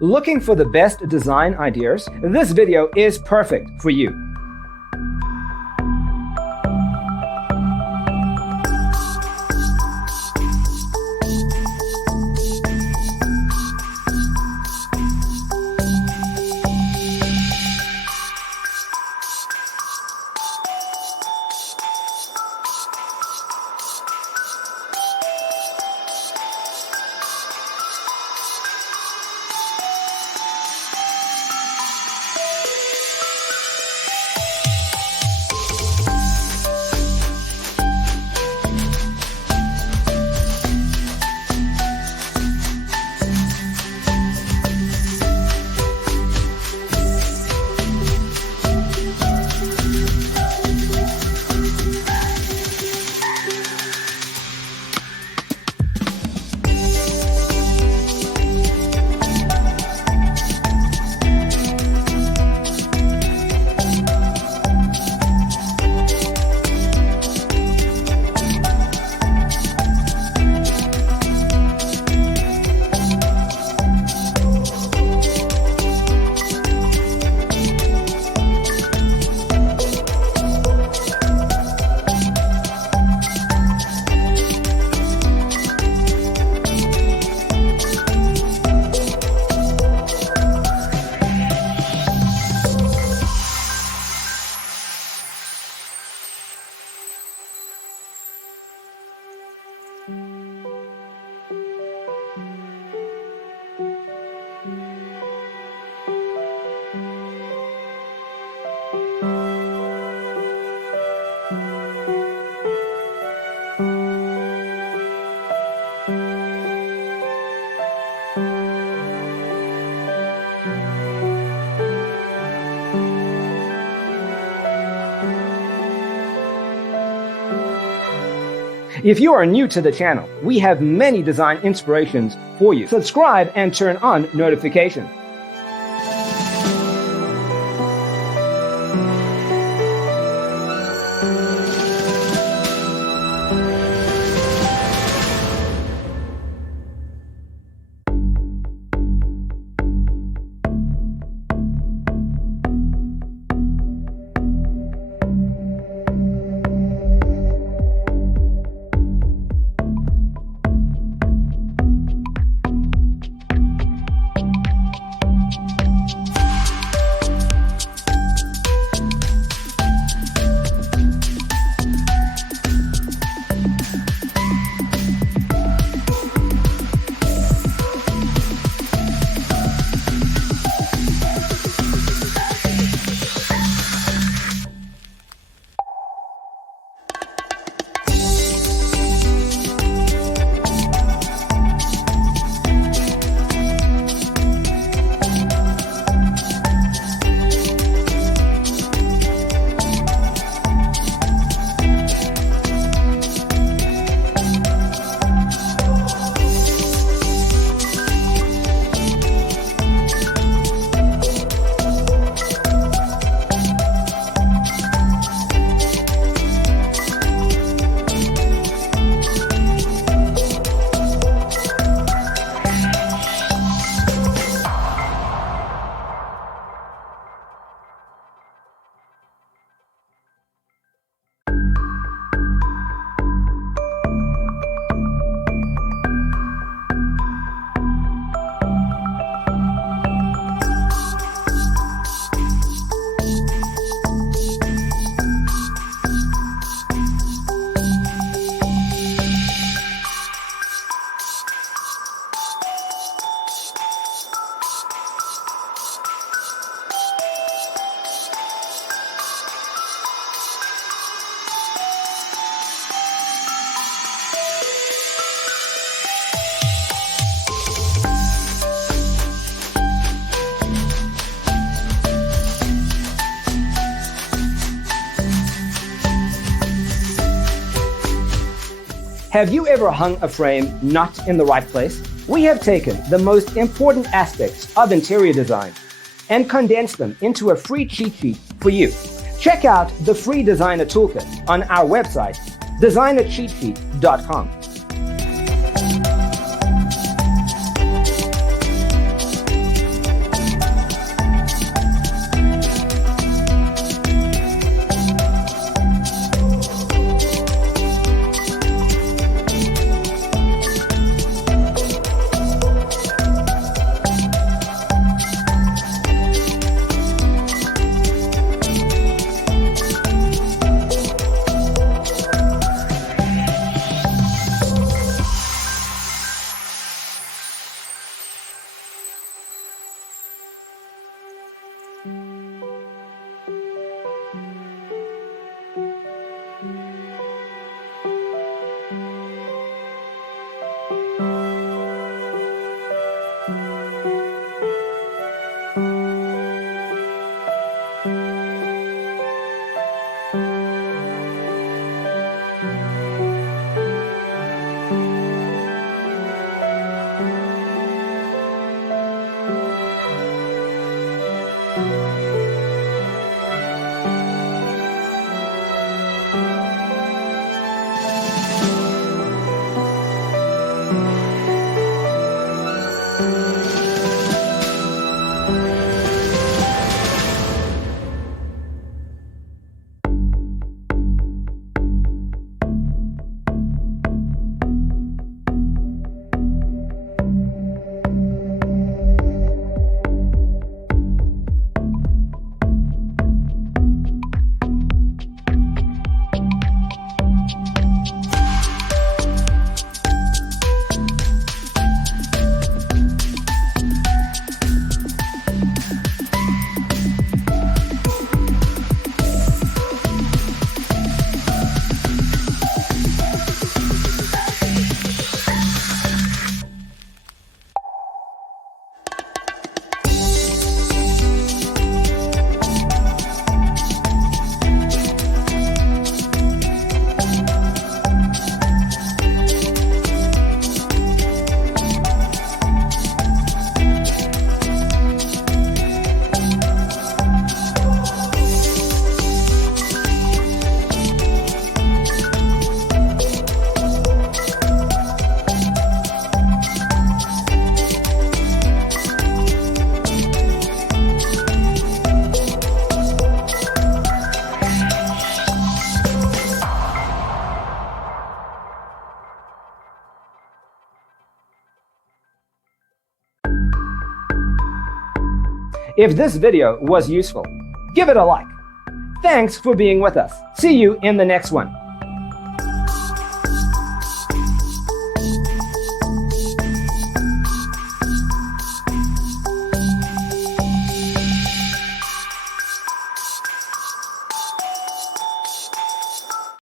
Looking for the best design ideas? This video is perfect for you. If you are new to the channel, we have many design inspirations for you. Subscribe and turn on notifications. Have you ever hung a frame not in the right place? We have taken the most important aspects of interior design and condensed them into a free cheat sheet for you. Check out the free designer toolkit on our website, designercheatsheet.com. If this video was useful, give it a like. Thanks for being with us. See you in the next one.